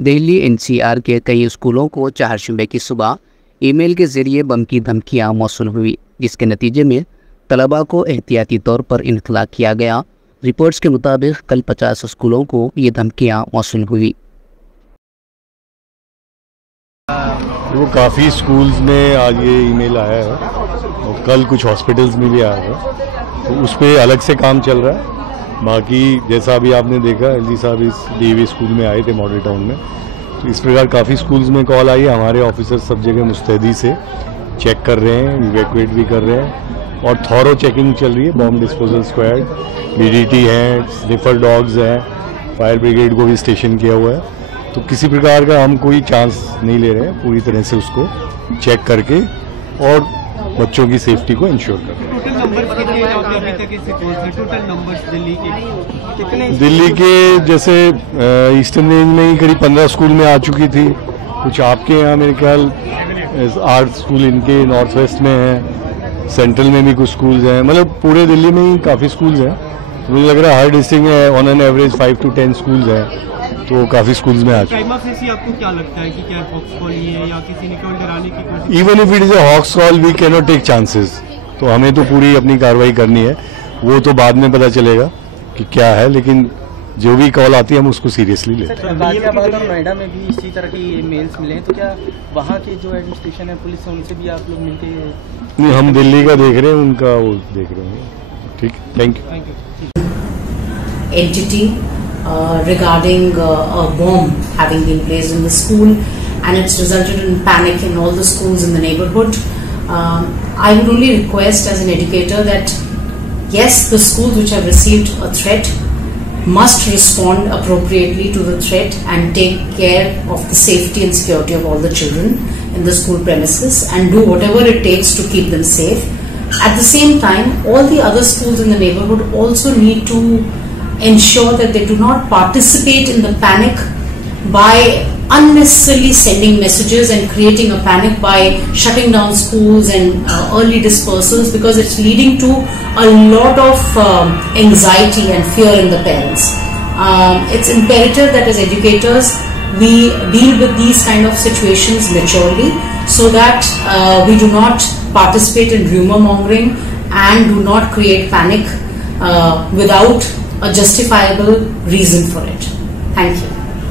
Delhi NCR के कई स्कूलों को चारशंबे की सुबह ईमेल के जरिए बम की धमकियां मौसूल हुई, जिसके नतीजे में तलबा को एहतियाती तौर पर इनखला किया गया। रिपोर्ट्स के मुताबिक कल 50 स्कूलों को ये धमकियां मौसूल हुई। वो काफ़ी स्कूल्स में आज ये ईमेल आया है और कल कुछ हॉस्पिटल्स में भी आया है, तो उस पर अलग से काम चल रहा है। बाकी जैसा अभी आपने देखा, एलजी साहब इस डीवी स्कूल में आए थे मॉडल टाउन में, तो इस प्रकार काफ़ी स्कूल्स में कॉल आई है। हमारे ऑफिसर्स सब जगह मुस्तैदी से चेक कर रहे हैं, इवैक्यूएट भी कर रहे हैं और थॉरो चेकिंग चल रही है। बॉम्ब डिस्पोजल स्क्वाड, बीडीटी हैं, स्निफर डॉग्स हैं, फायर ब्रिगेड को भी स्टेशन किया हुआ है। तो किसी प्रकार का हम कोई चांस नहीं ले रहे हैं, पूरी तरह से उसको चेक करके और बच्चों की सेफ्टी को इंश्योर कर रहे हैं। दिल्ली के जैसे ईस्टर्न रेंज में ही करीब 15 स्कूल में आ चुकी थी। कुछ आपके यहाँ मेरे ख्याल 8 स्कूल इनके नॉर्थ वेस्ट में हैं, सेंट्रल में भी कुछ स्कूल्स हैं, मतलब पूरे दिल्ली में ही काफ़ी स्कूल्स हैं। तो मुझे लग रहा है हर डिस्ट्रिक्ट में on an average 5 to 10 schools हैं, तो काफ़ी स्कूल्स में आ चुके हैं। आपको क्या लगता है कि क्या हॉक्स कॉल ही है या किसी ने केवल डराने की कोशिश? Even if it is a hoax call we can not take chances. तो हमें तो पूरी अपनी कार्रवाई करनी है, वो तो बाद में पता चलेगा कि क्या है, लेकिन जो भी कॉल आती है हम उसको सीरियसली लेते हैं। गाजियाबाद और नोएडा में भी इसी तरह की मेल्स मिले हैं, तो क्या वहाँ के जो एडमिनिस्ट्रेशन है, पुलिस है, उनसे भी आप लोग मिलके? नहीं, हम दिल्ली का देख रहे हैं, उनका वो देख रहे हैं। ठीक, thank you. Entity regarding a bomb having been placed in the school, and it's resulted in panic in all the schools in the neighborhood. I would only request as an educator that yes, the schools which have received a threat must respond appropriately to the threat and take care of the safety and security of all the children in the school premises and do whatever it takes to keep them safe. At the same time, all the other schools in the neighborhood also need to ensure that they do not participate in the panic by unnecessarily sending messages and creating a panic by shutting down schools and early dispersals, because it's leading to a lot of anxiety and fear in the parents. It's imperative that as educators we deal with these kind of situations maturely, so that we do not participate in rumor mongering and do not create panic without a justifiable reason for it. Thank you.